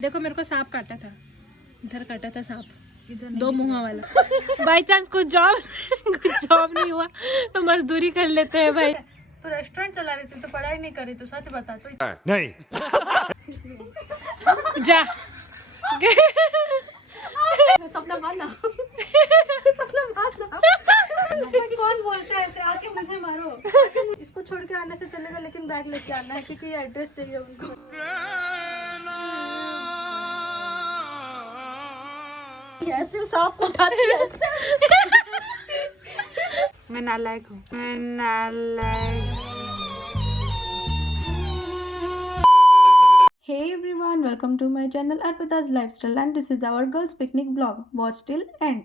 देखो मेरे को सांप काटा था, इधर काटा था सांप, दो मुँह वाला। बाई चांस कुछ जॉब नहीं हुआ तो मजदूरी कर लेते हैं भाई। तो रेस्टोरेंट चला रही थी तो पढ़ाई नहीं करी, तो सच बता। तो नहीं जा सपना मारना सपना मारना कौन बोलता है ऐसे? आके मुझे मारो। इसको छोड़ के आने से चलेगा, लेकिन बैग लेके आना है क्योंकि ये एड्रेस चाहिए उनको। ऐसे सांप को उठा रही है। मैं नालायक हूँ, मैं नालायक। Hey everyone, welcome to my channel Arpita's Lifestyle and this is our girls picnic vlog. Watch till end.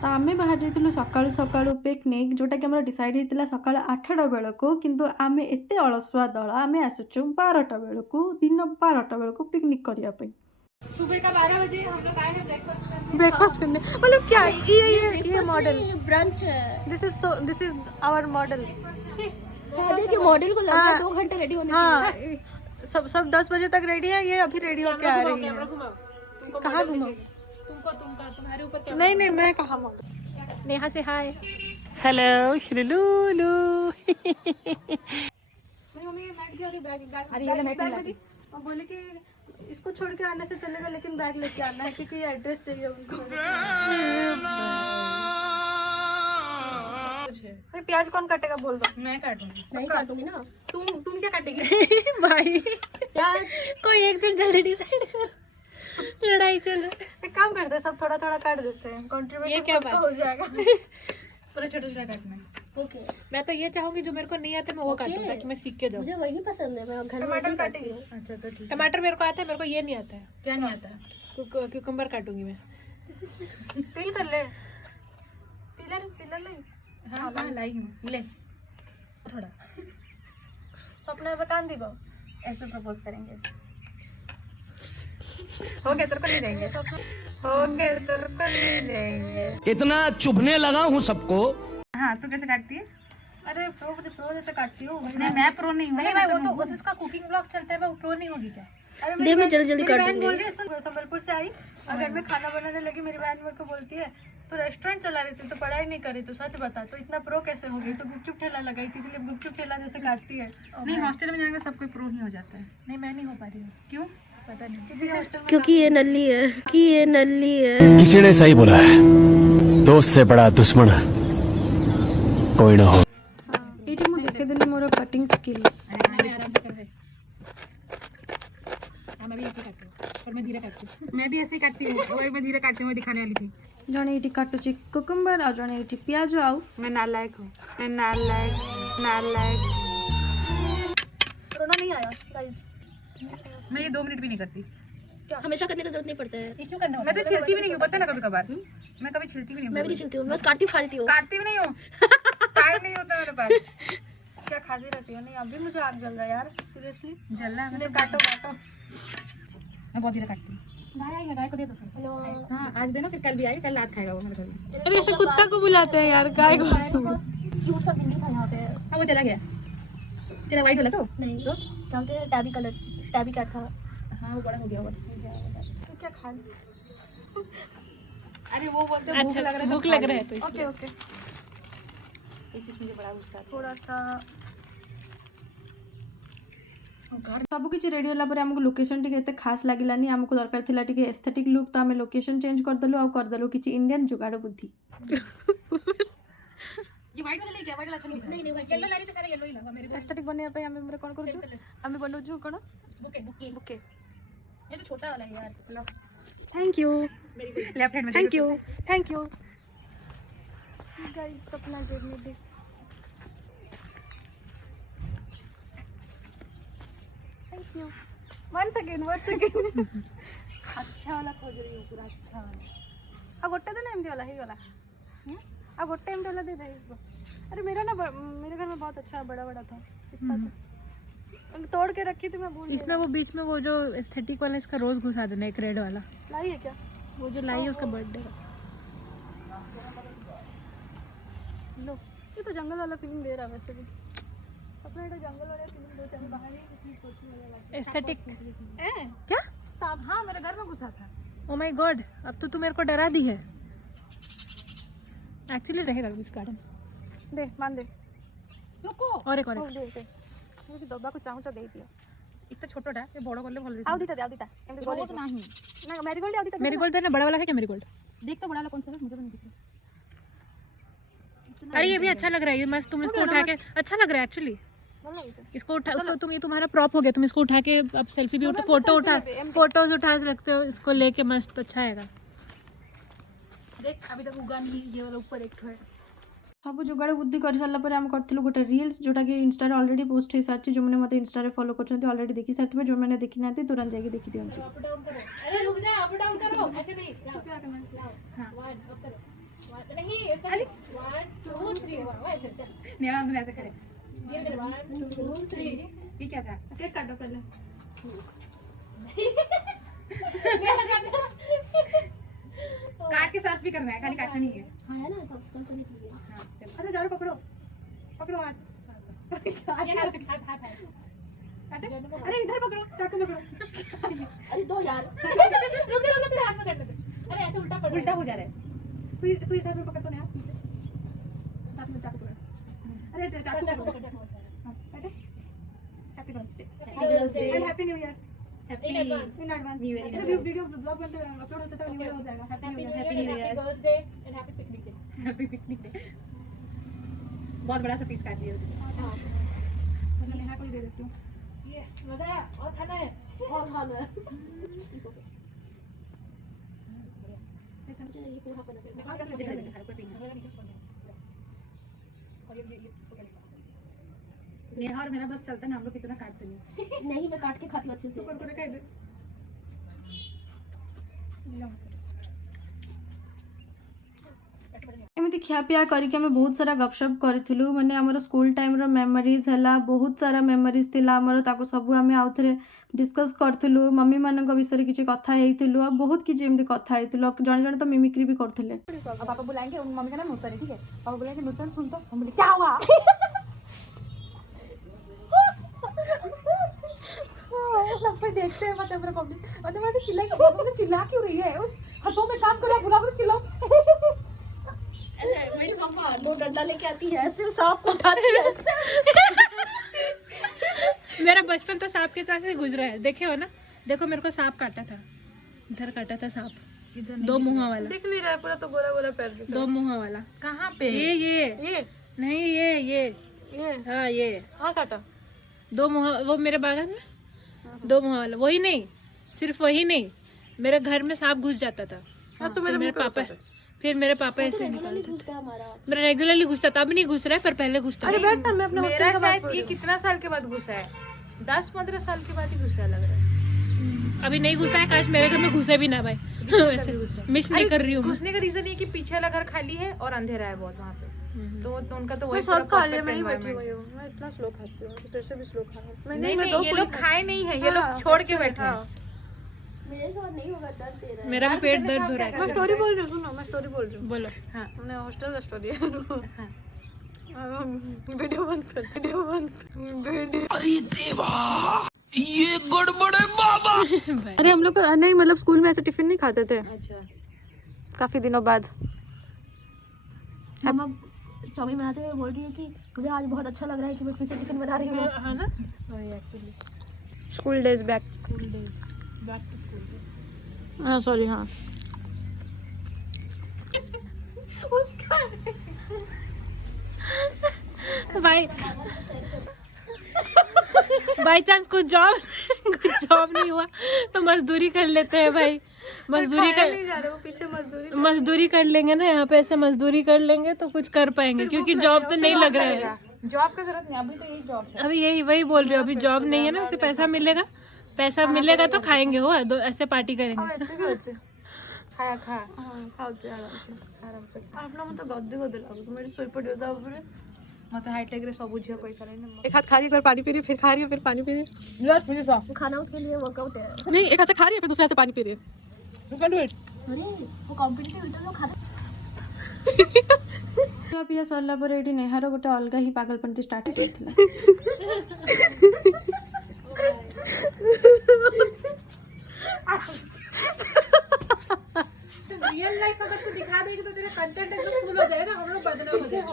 तो आम बाहर जाइलु सकाळु सकाळु पिकनिक, जोटा कि हमर डिसाइड हेतिला सकाळ 8टा बेलको, किंतु आमे एते अलसुआ दल आमे आसुचु 12टा बेलको, दिन 12टा बेलको पिकनिक करिया पे। सुबह का 12 बजे हम लोग आए हैं ब्रेकफास्ट करने। मतलब क्या ये मॉडल ब्रंच है। This is our model. देखिए मॉडल को लगा 2 घंटे रेडी होने के। सब 10 बजे तक रेडी है, ये अभी रेडी होके आ रही है। कहाँ घुमाओ? तुम्हारे ऊपर नहीं मैं कहाँ घुमाऊं? नेहा से हाय। हेलो लुलू। और बोले कि इसको छोड़ के आने से चलेगा, लेकिन बैग लेके आना है क्योंकि ये एड्रेस चाहिए उनको। अरे प्याज कौन काटेगा बोल दो। मैं काटूंगी। नहीं काटूंगी ना। तुम क्या काटेगी? भाई प्याज कोई एक दिन जल्दी डिसाइड करो, लड़ाई चल रहा है। एक काम करते हैं, सब थोड़ा थोड़ा काट देते हैं, कंट्रीब्यूशन ये क्या सबका हो जाएगा। पूरा छोटा छोटा काटना है। ओके मैं तो ये चाहूंगी जो मेरे को नहीं आता मैं वो काटूं, ताकि मैं सीख के जाऊं। मुझे वही पसंद है, मैं घर में ऐसे टमाटर ही करती काटेगी? हूँ। अच्छा तो ठीक। टमाटर मेरे को आता है, मेरे को ये नहीं आता है। क्या नहीं आता? क्यूकम्बर काटूंगी मैं। पील कर ले। पिलर ले। हाँ लाई हूँ, ले थोड़ा। सपना बकान दी बाबू। ऐसे प्रपोज करेंगे। हो गया, तेरे को नहीं देंगे। हो गया, तेरे को नहीं देंगे। इतना चुभने लगा हूँ सबको। हाँ तू कैसे काटती है? अरे प्रो जैसे काटती हूँ। नहीं मैं प्रो नहीं हूँ। नहीं वो तो उसका कुकिंग ब्लॉग चलता है, वो क्यों नहीं होगी क्या? अरे दे मैं जल्दी काट बहन दूंगी। बोल रही है, सुन, संबलपुर से आई और घर में खाना बनाने लगी। मेरी बहन मेरे को बोलती है तो रेस्टोरेंट चला रही थी तो पढ़ाई नहीं करी, तो सच बता। तो इतना प्रो कैसे हो गई? तो गुपचुप ठेला लगाई थी, इसलिए गुपचुप ठेला जैसे काटती है। नहीं हॉस्टल में जाएंगे सब कोई प्रो ही हो जाता है। नहीं मैं नहीं हो पा रही हूँ। क्यों पता नहीं। क्योंकि हॉस्टल में क्योंकि ये नल्ली है, किसी ने सही बोला है, दोस्त से बड़ा दुश्मन कोई ना हो। एटी मु देखे देली मोर कटिंग स्किल। आराम से कर भाई। हाँ मैं भी ऐसे काटती हूँ, पर मैं धीरे काटती हूँ। मैं भी ऐसे ही काटती हूँ, वही मैं धीरे काटती हूँ, दिखाने वाली थी। जने एटी काटुची कुकुम्बर और जने एटी प्याज। आउ मैं नालायक हूँ, मैं नालायक। कोरोना नहीं आया गाइस। मैं ये 2 मिनट भी नहीं करती। हमेशा करने का जरूरत नहीं पड़ता है। क्यों करना? मैं तो छिलती भी नहीं हूँ, पता है ना, कभी कभार मैं कभी छिलती भी नहीं हूँ। मैं भी नहीं चलती हूँ, बस काटती हूँ, खा लेती हूँ। काटती भी नहीं हूँ, टाइम नहीं होता मेरे पास। क्या खाती रहती हो? नहीं अभी मुझे आग जल रहा है यार, सीरियसली जल रहा है। नहीं, काटो। मैं बहुत धीरे काटती हूँ। गाय आएगा, गाय को दे दो फिर। हेलो। हाँ आज देना, फिर कल भी आएगी, कल रात खाएगा वो मेरे घर में। अरे ऐसे कुत्ता को बुलाते हैं यार, गाय को। क्यूट सा बिंदु था यहाँ पे। हाँ वो चला गया। तेरा वाइट वाला तो नहीं तो क्या बोलते हैं, टैबी कैट था। हाँ वो बड़ा हो गया। तो क्या खा? अरे वो बोलते हैं भूख लग रहा है, भूख लग रहा है तो ओके ओके। इस चीज मुझे बड़ा गुस्सा आता थोड़ा सा सब किसी रेडी होला पर हमको लोकेशन टिके एते खास लागिलानी। हमको दरकार थिला टिके एस्थेटिक लुक, तो हमें लोकेशन चेंज कर दलो और कर दलो किछि इंडियन जुगाड़ बुद्धि। है। ये वाइट वाला ले क्या? वाइट वाला अच्छा नहीं दिख रहा है। नहीं भाई, येलो ला रही तो सारा येलो ही लगा मेरे को। एस्थेटिक बने पे हमें हमरे कोन करू? हमें बनोजु कोन? बुके ये तो छोटा वाला है यार। लो थैंक यू। लेफ्ट हैंड में थैंक यू गाइस। सपना give me this. Thank you once again। अच्छा वाला खोज रही हूँ, पूरा अच्छा वाला। आ गोटे देना एमटी वाला ही वाला। आ गोटे एमटी वाला दे दे इसको। अरे मेरा ना मेरे घर में बहुत अच्छा बड़ा था, इतना था। तोड़ के रखी थी मैं, भूल इसमें वो बीच में वो जो एस्थेटिक वाला इसका रोज घुसा देना, एक रेड वाला। लाई है क्या? वो जो लाई है उसका बर्थडे का। लो, ये तो जंगल वाला फीलिंग दे रहा है वैसे भी। एस्थेटिक क्या सांप? हाँ मेरे घर में घुसा था। ओ माय गॉड, अब तो तू मेरे को डरा दी है। एक्चुअली रहेगा इस गार्डन। दे मान दे। रुको और एक दे दे मुझे दबा को चाहूचा दे दिया। इतना छोटा है ये बड़ करले भल आउ दीटा दे आउ दीटा बहुत नहीं ना मैरीगोल्ड आउ दीटा मेरीगोल्ड देना बड़ा वाला है क्या मेरीगोल्ड? देख तो बड़ा वाला कौन सा है मुझे तो नहीं दिख रहा। अरे ये भी अच्छा लग रहा है, ये मस्त। तुम इसको उठा के अच्छा लग रहा है एक्चुअली। इसको उठा उसको तुम, ये तुम्हारा प्रॉप हो गया। तुम इसको उठा के अब सेल्फी भी उठा, फोटोज उठा सकते हो इसको लेके, मस्त अच्छा आएगा। देख अभी तक उगा नहीं, ये वाला ऊपर एक है। सब जुगाड़ बुद्धि कर सारा पर आम करूँ गोटे रिल्स जोटा कि इंस्टा ऑलरेडी पोस्ट हो सारी। जो मैंने मतलब इंस्टा फॉलो कर ऑलरेडी देखी सारी, जो मैंने देखी ना तुरंत जाके देखी दिखाते। अप डाउन करो, अरे रुक जा, अप डाउन करो, ऐसे नहीं। हां 1 अप करो, 1 नहीं, 1 2 3 ऐसे चल निया हम ऐसे करें। ये 1 2 3 ये क्या था? केक काटो पहले। काट के साथ भी करना है, खाली काटना नहीं है। हाँ है ना, सब करने के लिए। अच्छा झाड़ू पकड़ो पकड़ो हाथ। अरे इधर पकड़ो, चाकू पकड़ो। अरे दो यार। रुक जा तेरे हाथ में करने दे। अरे ऐसे उल्टा पड़, उल्टा हो जा रहा है। तू इस हाथ में पकड़ तो नहीं, हाथ पीछे साथ में चाकू पकड़। अरे चाकू पकड़। बेटा happy birthday and happy new year. Happy in advance new year. Video blog बनते अपलोड होता है न्यू ईयर हो जाएगा। Happy new year, happy birthday and happy picnic day. Happy picnic day. बहुत बड़ा सा पीस काट दिया हां मैं नेहा को ही दे देती हूं। यस मजा आया। और खाना है, और खाना है। मुझे ये पूरा करना चाहिए। नेहा और मेरा बस चलता है ना, हम लोग कितना काटते नहीं। नहीं मैं काट के खाती हूँ अच्छे से। एमती खियापिया करके आम बहुत सारा गपशप करूँ। मैंने आमर स्कूल टाइम मेमोरीज है, बहुत सारा मेमोरीज थी आमर, ताको सब आम आउ थे डिस्कस करूँ। मम्मी मान विषय किसी कथा आ बहुत किसी एमती कथा जड़े जड़े तो मिमिक्री भी करते। पापा बुलाएंगे मम्मी का नाम नूतन, ठीक है? पापा बुलाएंगे नूतन सुन तो हम बोले क्या हुआ? सब कोई देखते हैं, मतलब पब्लिक मतलब वैसे चिल्ला क्यों रही है? हाथों में काम करो, बुला बुला चिल्लाओ। मेरी मम्मा 2 डंडा लेके आती है, ऐसे सांप को उठाती है। मेरा बचपन तो सांप के साथ से गुजरा है, देखे हो ना? देखो मेरे को सांप काटा था, इधर काटा था सांप, 2 मुंह वाला। दिख नहीं रहा है पूरा, तो गोला गोला पैर दिख रहा है। 2 मुंह वाला। कहाँ पे? ये नहीं, ये हाँ ये हाँ काटा 2 मुंह, वो मेरे बागान में 2 मुंह वाला। वही नहीं, सिर्फ वही नहीं, मेरे घर में सांप घुस जाता था। तो मेरे पापा फिर मेरे पापा ऐसे रेगुलरली घुसता है हमारा। मेरा रेगुलरली घुसता था, अब नहीं घुस रहा है, पर पहले घुसता अरे था। बैठ ना, मैं अपने मेरा शायद ये कितना साल के बाद घुसा है, 10-15 साल के बाद ही घुसा लग रहा है। अभी नहीं घुसा है, काश मेरे घर में घुसे भी ना भाई। वैसे मिस नहीं कर रही हूँ। घुसने का रीजन ये कि पीछे वाला घर खाली है और अंधेरा है बहुत वहाँ पे, तो उनका तो वही सब पूरा खा लिया, perfect मैं ही बैठी environment। हुई हूँ। मैं इतना स्लो खाती हूँ, तेरे से भी स्लो खा रही हूँ। नहीं नहीं, ये लोग खाए नहीं है, ये लोग छोड़ के बैठे हैं। मेरे साथ नहीं होगा, दर्द दे रहा है। मेरा भी पेट दर्द हो रहा मैं है। स्टोरी बोल रही हूँ, सुनो मैं स्टोरी बोल रही हूँ। बोलो। हाँ हमने हॉस्टल का स्टोरी है। वीडियो बंद कर, वीडियो बंद वीडियो। ये गड़बड़ है बाबा। अरे हम लोग नहीं, मतलब स्कूल में ऐसे टिफिन नहीं खाते थे अच्छा, काफी दिनों बाद। मम्मा चाउमीन बनाते हुए बोल रही है कि मुझे आज बहुत अच्छा लग रहा है कि मैं फिर से टिफिन बना रही हूँ। हाँ ना, actually school days back. Back to school. हाँ सॉरी, हाँ भाई बाई चांस कुछ जॉब नहीं हुआ तो मजदूरी कर लेते हैं भाई। मजदूरी कर पीछे मजदूरी कर लेंगे ना, यहाँ पे ऐसे मजदूरी कर लेंगे तो कुछ कर पाएंगे, क्योंकि जॉब तो नहीं लग रहा है। जॉब का जरूरत नहीं, अभी तो यही जॉब है। अभी यही वही बोल रही हूँ, अभी जॉब नहीं है ना, उससे पैसा मिलेगा तो खाएंगे हो, ऐसे पार्टी करेंगे। खाया खा आपना मत गद्दी गद्दी लागू मेरे सोई पड़ियो ता ऊपर। मत हाईटेक रे सब बुझियो पैसा लेने। एक हाथ खा रही है, फिर पानी पी रही है, फिर खा रही है, फिर पानी पी रही है। खाना उसके लिए वर्कआउट है। नहीं, एक हाथ से खा रही है, फिर दूसरे हाथ से पानी पी रही है। अरे वो कॉम्पिटिटिव इंटरव्यू खाता ପିଆ ସରିଲା ପରେ ଏଠି ନେହାର ଗୋଟେ ଅଲଗା ହିଁ ପାଗଲପନ୍ଥୀ ଷ୍ଟାର୍ଟ ହେଇଯାଇଥିଲା। रियल लाइफ अगर तू दिखा देगी तो तेरा कंटेंट एकदम फुल हो जाएगा, हम लोग बदनाम हो जाएंगे।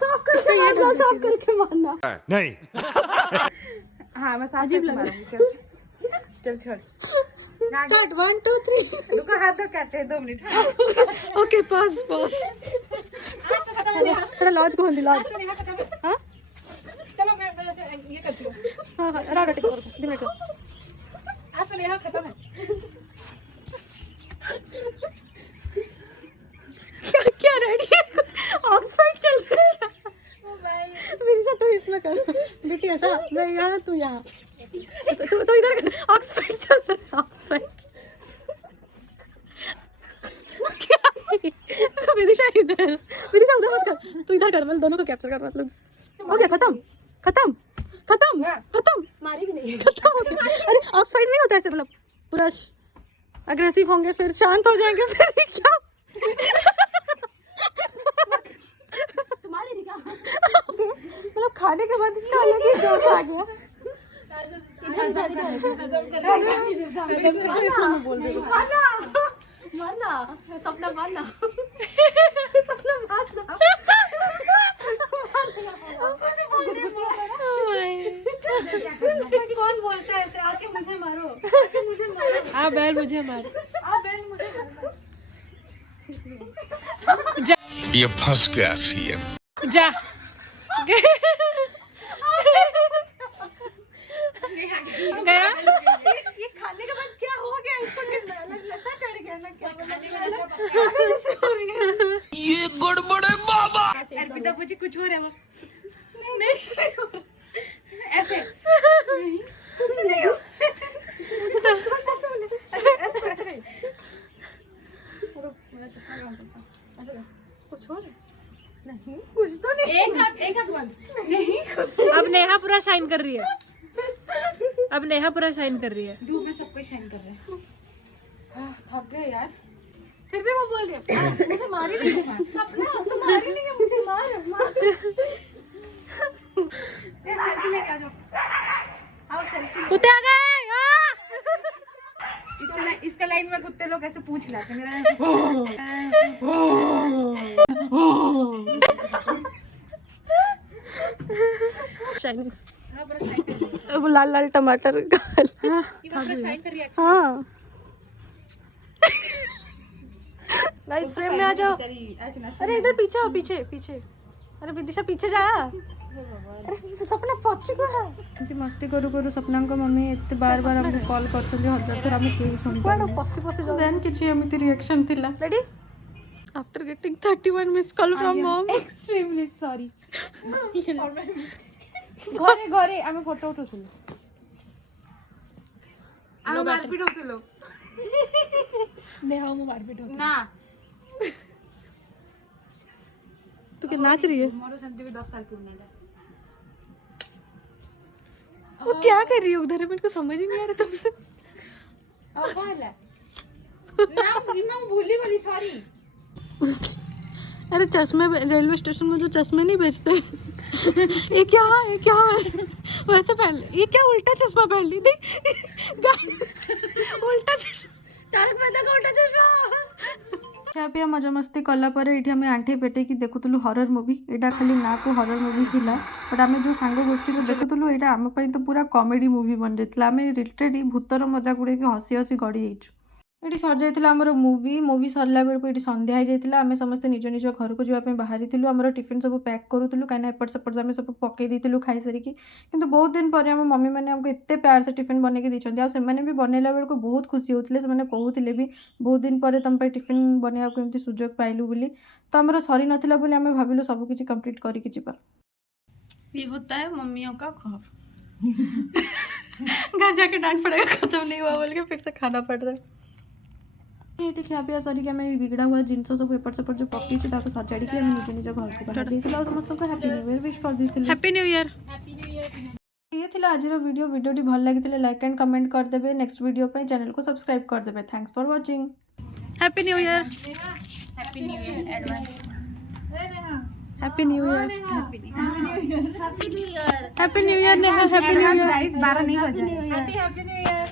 साफ करके मारना। नहीं हाँ मैं साथ में मारूंगी। चल छोड़। स्टार्ट 1 2 3 रुको हाथ धो कहते हैं 2 मिनट। ओके पॉज थोड़ा लॉज को होंदी लॉज हां चलो मैं ये करती हूँ। हां हां राडा टिक करो धीमे करो आज तो यहाँ खत्म है। क्या रेडी है ऑक्सफोर्ड चल रहा है मेरे साथ। तो इसमें कर बेटी ऐसा मैं यहाँ तू यहाँ तो इधर ऑक्सफोर्ड चल रहा है ऑक्सफोर्ड। क्या विदिशा इधर विदिशा उधर मत कर तू इधर कर मतलब दोनों को कैप्चर कर मतलब हो गया खत्म खत्म खत्म खत्म मारी भी नहीं। खत्म हो गया। अरे ऑक्सफोर्ड नहीं होता ऐसे मतलब पूरा अग्रेसिव होंगे फिर शांत हो जाएंगे फिर क्या तुम्हारी निकाह मतलब खाने के बाद इसका अलग ही जोश आ गया। मारना सपना मारना सपना मारना। कौन बोलता है ऐसे आके मुझे मारो आके मुझे मारो हाँ बैल मुझे मार। बहन मुझे मारो। ये फंस गया सीएम। जा गया। ये खाने के बाद क्या हो गया इसको नशा चढ़ गया ना क्या ये गड़बड़ है बाबा। अर्पिता मुझे कुछ हो रहा है वो। नहीं ऐसे कुछ नहीं हो मुझे तो ऐसे नहीं कुछ हो नहीं कुछ तो नहीं एक हाथ बंद। नहीं अब नेहा पूरा शाइन कर रही है। अब नेहा पूरा शाइन कर रही है। धूप में सब कोई शाइन कर रहे हैं। थक गए यार। फिर भी वो बोल रही है मुझे मारी नहीं सपना तो मारी नहीं है मुझे मार सेल्फी लेके आ जाओ आओ सेल्फी कुत्ते आ गए। इसका लाइन में कुत्ते लोग ऐसे पूछ लाते मेरा। चाइनीज वो लाल लाल टमाटर शाइन कर रही है। हाँ गाइस फ्रेम में आ जाओ। अरे इधर पीछे आओ पीछे पीछे। अरे विदिशा पीछे जा। अरे सपना पहुंची को है एंती मस्ती करू करू सपना को मम्मी एते बार बार हमको कॉल करछन जे हजार थर हम केही सुन पालो पसी पसी जाओ देन किछि एमिति रिएक्शन थिला ready after getting 31 miss call from mom extremely sorry. घरे घरे आमे फोटो उठौथिलु। आमे मारपीट होथिलु नेहा मु मारपीट होती ना। तू के नाच रही है मोर संती भी 10 साल की होने वो क्या कर रही है उधर मेरे को समझ ही नहीं आ रहा तुमसे। अब कहला नाम भूली गली सॉरी। अरे चश्मे रेलवे स्टेशन में जो चश्मे नहीं बेचते ये क्या वैसे पहन ले। ये क्या उल्टा चश्मा पहन ली थी उल्टा चश्मा तारक मेहता का उल्टा चश्मा। क्या पिया मजा मस्ती कला पर ये आम आंठे पेटे की देखुलु हरर मुवी एटा खाली ना को हरर मुवी थिला बट आम जो सांग गोष्ठी देखुलु ये आम तो पूरा कॉमेडी मुवी बन जाता आम रिलेटेड भूतर मजा गुड़े हसी हसी गड़ी ये सर जाइए आमर मुवी सरला बेलू ये संध्या हो जाता आम समस्ते निज निज घर को जावाई बाहरी आमर टिफिन सब पैक करूँ कहीं एपट सेपट आम सब पकई देलु खाई सारिकी किंतु बहुत दिन पर आम मम्मी मैंने हमको एत प्यार से टिफिन बनई देते आने भी बनैला बेलू बहुत खुशी होते से कहते भी बहुत दिन पर तुम टिफिन बनवा को एमती सुजोग पाइलु बोली तो आमर सरी नाला बोली आम भाविलु सब किसी कंप्लीट करके जीवा। ये होता है मम्मियों का खौफ घर जाके डांट पड़ेगा खत्म नहीं हुआ बोल के फिर से खाना पड़ रहा है। ये खिया पिया सरिक आम बिगड़ा हुआ जिन सब एपट सेपट जो पकई सजाड़ी निज निज घर को बाहर समस्त को हैप्पी न्यू ईयर विश कर दी हैप्पी न्यू ईयर। ये थिला आज वीडियो भल लगी लाइक एंड कमेंट करदे नेक्स्ट वीडियो पे चैनल को सब्सक्राइब करदे। Thanks for watching happy new year. Happy new year advance. Happy new year happy new year happy new year Neha happy new year 12 नहीं बजे हैप्पी न्यू ईयर।